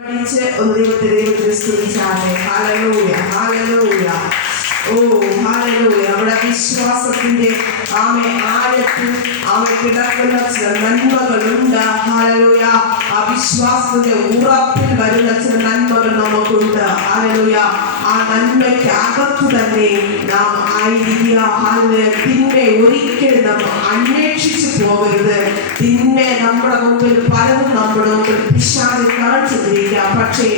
നമ്മുടെ വിശ്വാസത്തിന്റെ ആഴത്തിൽ കിടക്കുന്ന ചില നന്മകളുണ്ട്. ഹാലലൂയ. ആ വിശ്വാസത്തിന്റെ ഉറപ്പിൽ വരുന്ന ചില നന്മകൾ നമുക്കുണ്ട്. ഹാലലൂയ. ആ നന്മയ്ക്ക് അകത്ത് തന്നെ നാം ആയിരിക്കുക. തിന്മ ഒരിക്കലും നമ്മൾ അന്വേഷിച്ചു പോകരുത്. തിന്മ നമ്മുടെ മുമ്പിൽ പലതും നമ്മുടെ മുമ്പിൽ പിശാച് കാണിച്ചിരിക്കാം. പക്ഷേ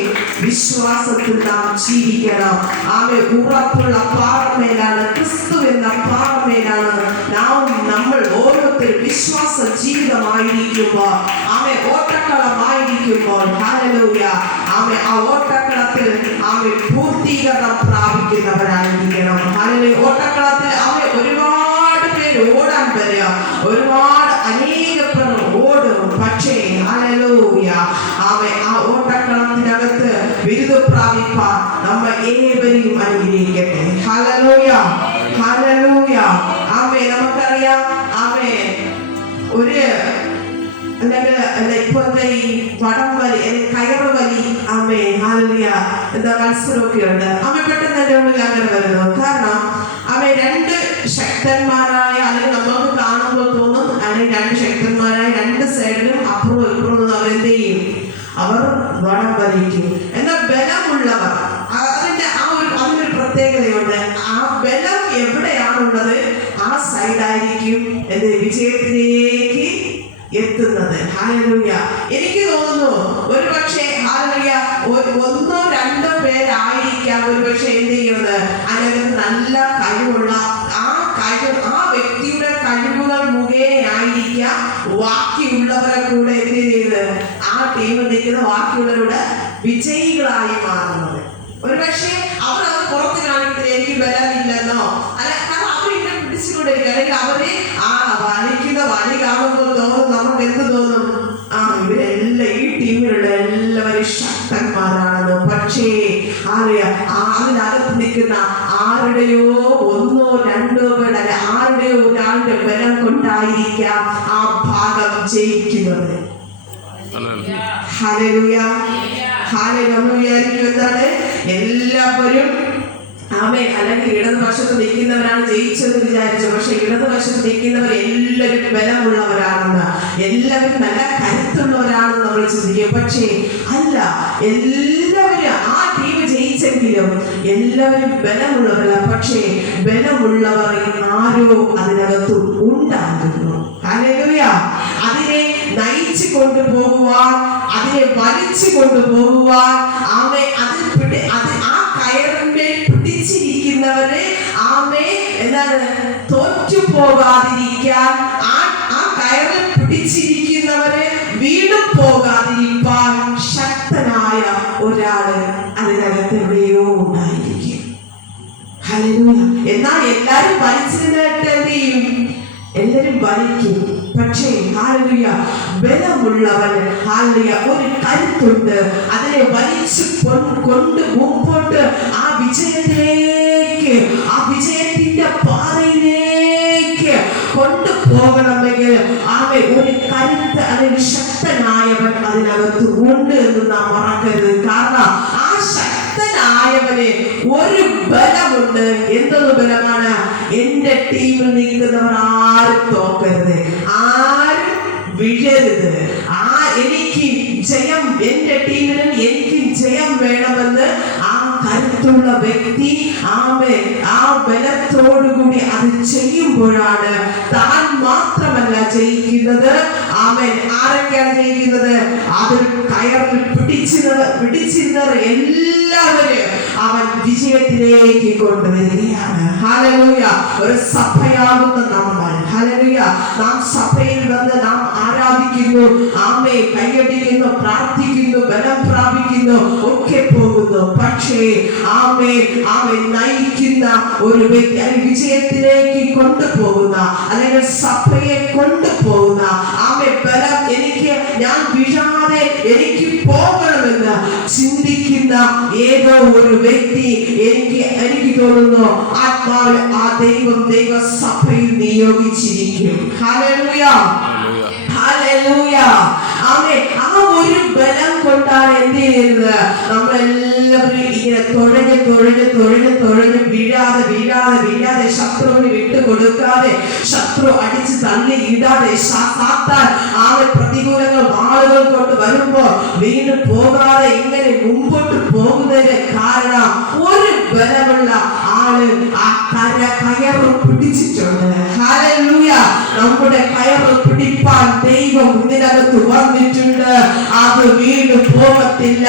വിശ്വാസത്തിൽ നാം ജീവിക്കണം. ഉറപ്പുള്ള പാറമേലാണ്, ക്രിസ്തു എന്ന പാറമേലാണ് നമ്മൾ ഓരോരുത്തരും വിശ്വാസ ജീവിതമായിരിക്കുമ്പോൾ ഓട്ടക്കളമായിരിക്കുമ്പോൾ ഹല്ലേലൂയ ആ ഓട്ടക്കളത്തിൽ പൂർത്തീകരണം പ്രാപിക്കുന്നവരായിരിക്കണം. ഓട്ടക്കളത്തിൽ ഒരുപാട് പേര് ഓടാൻ വരിക, അനേക പേർ ഓടും. പക്ഷേ ഹല്ലേലൂയ ആ ഓട്ടക്കളത്തിനകത്ത് ബിരുദം പ്രാപിപ്പാൻ നമ്മൾ ഏവരെയും അനുഗ്രഹിക്കട്ടെ. Hallelujah hallelujah. നമുക്കറിയാം ഇപ്പോഴത്തെ ഈ വടം വലി കയറ് വലി മത്സരമൊക്കെ ഉണ്ട്. പെട്ടെന്ന് എൻ്റെ ഉള്ളിൽ അങ്ങനെ വരുന്നു. കാരണം രണ്ട് ശക്തന്മാരായ, അല്ലെങ്കിൽ നമുക്ക് കാണുമ്പോൾ തോന്നും രണ്ട് ശക്തന്മാരായ രണ്ട് സൈഡിലും അപ്പുറവും ഇപ്പുറവും അവരെന്ത് ചെയ്യും? അവർ വടം വലിക്കും. എന്നാൽ ബലമുള്ളവർ അതിനൊരു പ്രത്യേകതയുണ്ട്. ആ ബലം എവിടെയാണുള്ളത് ആ സൈഡായിരിക്കും വിജയത്തിലേക്ക് എത്തുന്നത്. ഹല്ലേലൂയ. എനിക്ക് തോന്നുന്നു ഒരുപക്ഷെ ഹല്ലേലൂയ ഒന്നോ രണ്ടോ പേരായിരിക്കാം ഒരുപക്ഷെ എന്ത് ചെയ്യുന്നത് അതിനകത്ത് നല്ല കഴിവുള്ള ആ വ്യക്തിയുടെ കഴിവുകൾ മുഖേനയായിരിക്കാം ബാക്കിയുള്ളവരെ കൂടെ എന്ത് ചെയ്ത് ആ ടീമിൽ നിൽക്കുന്ന ബാക്കിയുള്ളവരുടെ വിജയികളായി മാറുന്നത്. ഒരുപക്ഷെ അവരത് പുറത്ത് കാണിക്കുന്നത് എനിക്ക് ബലമില്ലെന്നോ അല്ല, കാരണം അവരിങ്ങനെ പിടിച്ചുകൊണ്ടിരിക്കുക. അല്ലെങ്കിൽ അവര് വലിക്കുന്ന വലി കാണുമ്പോൾ തോന്നും, നമുക്ക് എന്ത് തോന്നും? ഇവരെല്ലാം ഈ ടീമിലുള്ള എല്ലാവരും ശക്തന്മാരാണെന്ന്. പക്ഷേ അതിനകത്ത് നിൽക്കുന്ന ആരുടെയോ ഒന്നോ രണ്ടോ പേരുടെ ആരുടെയോ ഒരാളുടെ ബലം കൊണ്ടായിരിക്കാം ആ ഭാഗം ജയിക്കുന്നത്. Hallelujah hallelujah. നമ്മൾ വിചാരിക്കും എന്താണ് എല്ലാവരും അല്ലെങ്കിൽ ഇടതുവശത്ത് നിൽക്കുന്നവരാണ് ജയിച്ചെന്ന് വിചാരിച്ചു. പക്ഷെ ഇടതുവശത്ത് നിൽക്കുന്നവർ എല്ലാവരും ബലമുള്ളവരാണെന്ന്, എല്ലാവരും നല്ല കരുത്തുള്ളവരാണെന്ന് നമ്മൾ ചിന്തിക്കും. പക്ഷേ അല്ല, എല്ലാവരും ആ ടീം ജയിച്ചെങ്കിലും എല്ലാവരും ബലമുള്ളവരല്ല. പക്ഷേ ബലമുള്ളവർ ആരോ അതിനകത്ത് ഉണ്ടാകുന്നു. ഹല്ലേലൂയ. അതിനെ നയിച്ചു കൊണ്ടുപോകുവാൻ, അതിനെ വലിച്ചു കൊണ്ടുപോകുവാൻ ആ കയറിന്മേൽ പിടിച്ചിരിക്കുന്നവരെ എന്താണ് തോറ്റു പോകാതിരിക്കാൻ, ആ കയറിൽ പിടിച്ചിരിക്കുന്നവരെ വീണ്ടും പോകാതിരിക്കാൻ ശക്തനായ ഒരാള് അതിനകത്ത് എവിടെയോ ഉണ്ടായിരിക്കും. ഹല്ലേലൂയ. എന്നാൽ എല്ലാരും വലിച്ചിരുന്നിട്ട് എന്ത് ചെയ്യും? എല്ലാരും വലിക്കും. പക്ഷേ ഹല്ലേലൂയ ബലമുള്ളവന് ഹല്ലേലൂയ ഒരു കരുത്തുണ്ട്. അതിനെ വലിച്ചു കൊണ്ട് മുമ്പോട്ട് ആ വിജയത്തിലേക്ക്, ആ വിജയത്തിന്റെ പാതയിലേക്ക് കൊണ്ടുപോകണമെങ്കിൽ ഒരു കരുത്ത് അല്ലെങ്കിൽ ശക്തനായവൻ അതിനകത്ത് ഉണ്ട് എന്ന് നാം മറക്കരുത്. കാരണം ആ ശക്തനായവന് ഒരു ബലമുണ്ട്. എന്തൊരു ബലമാണ്? എന്റെ ടീമിൽ നിൽക്കുന്നവർ ആരും തോക്കരുത്, ആരും വീഴരുത്. എനിക്ക് ജയം, എന്റെ ടീമിനും എനിക്ക് ജയം വേണമെന്ന് ആ കരുത്തുള്ള വ്യക്തി ആ ബലത്തോടുകൂടി അത് ചെയ്യുമ്പോഴാണ് താൻ മാത്രമല്ല ജയിക്കുന്നത്. ആരൊക്കെയാണ് ജയിക്കുന്നത്? അതിൽ കയറിൽ പിടിച്ചിരുന്നവർ എല്ലാവരും അവൻ വിജയത്തിലേക്ക് കൊണ്ടുവരികയാണ്. ഹല്ലേലൂയ. ഒരു സഭയാകുന്ന നമ്മൾ ഹല്ലേലൂയ നാം സഭയിൽ വന്ന് നാം ആരാധിക്കുന്നു, കൈയടിക്കുന്നു, പ്രാർത്ഥിക്കുന്നു, ബലം പ്രാപിക്കുന്നു, ഒക്കെ പോകുന്നു. പക്ഷേ നയിക്കുന്ന ഒരു വ്യക്തി വിജയത്തിലേക്ക് കൊണ്ടുപോകുന്ന, അല്ലെങ്കിൽ സഭയെ കൊണ്ടുപോകുന്ന ബലം, ഞാൻ വീഴാതെ എനിക്ക് പോകണമെന്ന് ചിന്തിക്കുന്ന വിളിക്കുന്ന ഏതോ ഒരു വ്യക്തി എനിക്ക് തോന്നുന്നു ആത്മാവിൽ ആ ദൈവസഭയിൽ നിയോഗിച്ചിരിക്കും. Hallelujah, hallelujah. ആമേൻ. ആ ഒരു ബലം കൊണ്ടാണ് എന്ത് ചെയ്യുന്നത്, നമ്മളെല്ലാവരും ഇങ്ങനെ തുഴഞ്ഞ് വീഴാതെ ശത്രുവിന് വിട്ടുകൊടുക്കാതെ, ശത്രു അടിച്ച് തള്ളി ഇടാതെ, സാത്താൻ പ്രതികൂലങ്ങൾ ആളുകൾ കൊണ്ട് വരുമ്പോൾ വീണ്ടും പോകാതെ ഇങ്ങനെ മുമ്പോട്ട് പോകുന്നതിന് കാരണം ഒരു ബലമുള്ള ആള് ആ കയറ് പിടിച്ചിട്ടുണ്ട്. ഹല്ലേലൂയ. നമ്മുടെ കയറ് പിടിപ്പാൻ ദൈവം ഇതിനകത്ത് വന്നിട്ടുണ്ട്. അത് വീണ്ടും പോകത്തില്ല.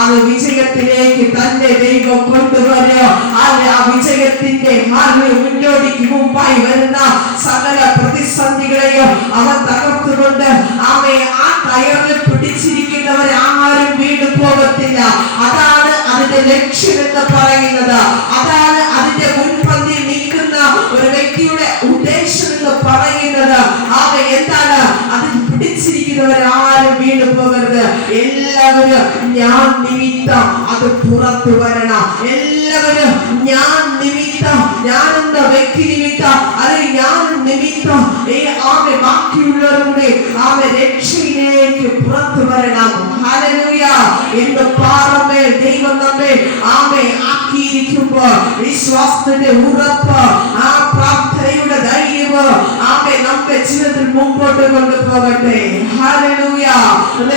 അത് വിജയത്തിലേക്ക് തന്നെ ദൈവം കൊണ്ടുവരും. ആ വിജയത്തിന്റെ മുന്നോടിക്ക് മുമ്പായി വരുന്ന സകല പ്രതിസന്ധികളെയും അവൻ തകർത്തുകൊണ്ട് ആ കയറിൽ പിടിച്ചിരിക്കുന്നവർ ആരും വീണ്ടും പോകത്തില്ല. അതാണ് അതിന്റെ ലക്ഷ്യം എന്ന് പറയുന്നത്. അതാണ് അതിന്റെ മുൻപന്തിയിൽ നിൽക്കുന്ന ഒരു വ്യക്തിയുടെ ഉദ്ദേശം എന്ന് പറയുന്നത്. എന്താണ് അതിൽ പിടിച്ചിരിക്കുന്നവർ ആരും വീണ്ടും പോകരുത്. എല്ലാവരും ഞാൻ നിമിത്തം അത് പുറത്തു വരണം. എല്ലാവരും ഞാൻ നിമിത്തം, ഞാനെന്ന വ്യക്തി നിമിത്തം, അല്ലെങ്കിൽ ഞാൻ നിമിത്തം ബാക്കിയുള്ളവരുടെ രക്ഷയിലേക്ക് പുറത്തു വരണം. ഹല്ലേലൂയ. ഇന്ന് പാറമേൽ ദൈവം നമ്മെ ആക്കിയിരിക്കുമ്പോൾ വിശ്വാസത്തിന്റെ ഉറപ്പ്, ആ പ്രാർത്ഥനയുടെ ധൈര്യവും നമ്മുടെ ജീവിതത്തിൽ മുമ്പോട്ട് കൊണ്ടുപോകട്ടെ. ഹല്ലേലൂയ.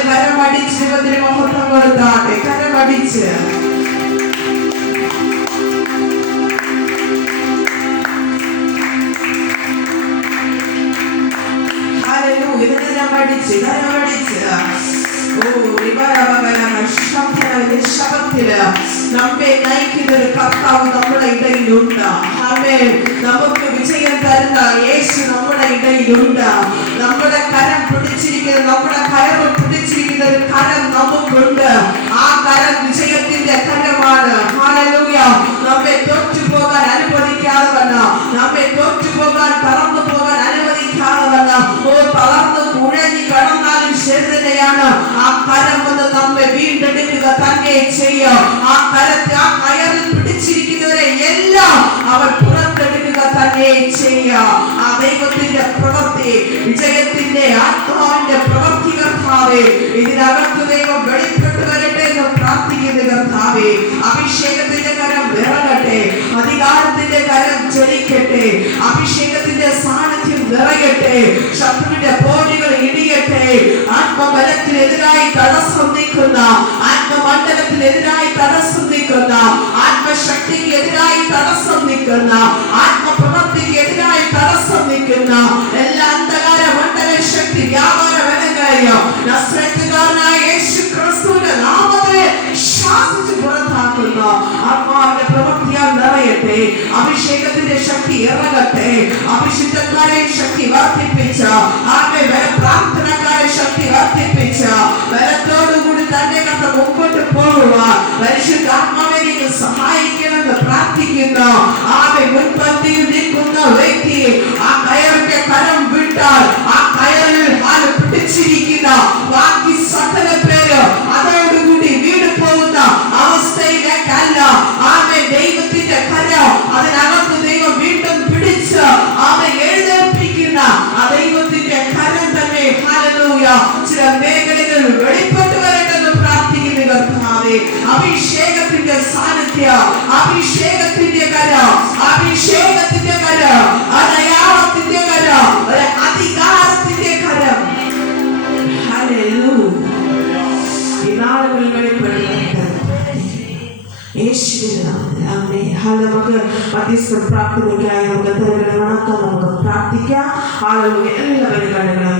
കരമടിച്ച് ദൈവത്തിന് മഹത്വം കൊടുത്താട്ടെ. കരമടിച്ച് നമ്മെ നയിക്കുന്ന ഒരു കർത്താവ് നമ്മുടെ ഇടയിലുണ്ട്. നമുക്ക് വിജയം തരുന്ന യേശു നമ്മുടെ ഇടയിലുണ്ട്. നമ്മുടെ കരം പിടിച്ചിരിക്കുന്ന, നമ്മുടെ കയറ് പിടിച്ചിരിക്കുന്ന ഒരു കരം നമുക്കുണ്ട്. ആ കരം വിജയത്തിന്റെ കരമാണ്. ഹല്ലേലൂയ. നമ്മെ തോറ്റുപോകാൻ അനുവദിക്കാതെ, നമ്മെ തോറ്റുപോകാൻ തളർന്നു പോകാൻ അനുവദിക്കാതെ, തളർന്ന് കുഴഞ്ഞു കടന്നാലും ശരി തന്നെയാണ്. ആ കരം വന്ന് നമ്മെ വീണ്ടെടുക്കുക തന്നെ ചെയ്യും. ആ കയറിൽ പിടിച്ചിരിക്കുന്നവരെ എല്ലാം അവൻ പുറത്തെടുക്കുക തന്നെ ചെയ്യും. ആ ദൈവത്തിന്റെ പ്രവൃത്തി, വിജയത്തിന്റെ ആത്മാവിന്റെ പ്രവൃത്തി കർത്താവേ, ഇതിനകത്ത് ദൈവം വെളിപ്പെട്ടു വരട്ടെ എന്ന് പ്രാർത്ഥിക്കുന്ന കർത്താവേ. അഭിഷേകത്തിന്റെ കരം നിറയട്ടെ, അധികാരത്തിന്റെ കരം ജ്വലിക്കട്ടെ, അഭിഷേകത്തിന്റെ സാന്നിധ്യം നിറയട്ടെ, ശത്രുവിന്റെ പോരുകൾ ഇടിയട്ടെ. ആത്മബലത്തിനെതിരായി തടസ്സം നീക്കുന്ന, ആത്മമണ്ഡലത്തിനെതിരായി തടസ്സം നീക്കുന്ന, ആത്മശക്തിക്ക് എതിരായി തടസ്സം നീക്കുന്ന, ആത്മപ്രവൃത്തിക്ക് എതിരായി തടസ്സം നീക്കുന്ന എല്ലാ അന്ധകാര മണ്ഡല ശക്തി വ്യാപാര ബലങ്ങളെയും നസ്രയത്തുകാരനായ യേശു ക്രിസ്തുവിന്റെ നാമത്തിൽ ശാസിച്ച് പുറത്താക്കുന്ന ആത്മാവിന്റെ പ്രവൃത്തിയാൽ നിറയട്ടെ. അഭിഷേകത്തിന്റെ ശക്തി ഇറങ്ങട്ടെ. അഭിഷിക്തക്കാരെ ശക്തി വർദ്ധിപ്പിച്ച, പ്രാർത്ഥനക്കാരെ ശക്തി വർദ്ധിപ്പിച്ച, ബലത്തോടുകൂടി തന്നെ കണ്ട മുമ്പോട്ട് പോകുക പരിശുദ്ധാത്മാവെ നിങ്ങൾ സഹായിക്കണമെന്ന് പ്രാർത്ഥിക്കുന്ന മുൻപന്തിയിൽ നിൽക്കുന്ന വ്യക്തി ആ കയറിന്റെ കരം വിട്ടാൽ ആ കയറിൽ പിടിച്ചിരിക്കുന്ന ബാക്കി സകല പേര് അതോടുകൂടി വീട് പോകുന്ന അവസ്ഥയിലേക്കല്ല. ദൈവത്തിന്റെ കരം അതിനകത്ത് ദൈവം വീണ്ടും പിടിച്ച് എഴുന്നേൽപ്പിക്കുന്ന ആ ദൈവത്തിന്റെ കരം തന്നെ ഹല്ലേലൂയ ചില മേഖലകളിൽ വെളിപ്പെട്ടു വരേണ്ടെന്ന് പ്രാർത്ഥിക്കുന്ന കർത്താവേ. അഭിഷേകത്തിന്റെ സാന്നിധ്യം, അഭിഷേകത്തിന്റെ കരം, അഭിഷേകത്തിന്റെ കരം, അടയാളത്തിന്റെ കരം, അധികാരത്തിന്റെ കരം. ഹല്ലേലൂയ. ഈ നാളുകളിൽ വെളിപ്പെടുത്തട്ടെ യേശുവിന്റെ നാമത്തിൽ. ആമേൻ. നമുക്ക് മധ്യസ്ഥ പ്രാർത്ഥനയ്ക്കായി നമുക്ക് തലകളെ വണക്കം, നമുക്ക് പ്രാർത്ഥിക്കാം. ആളുകൾ എല്ലാവരും കണ്ണുകളെ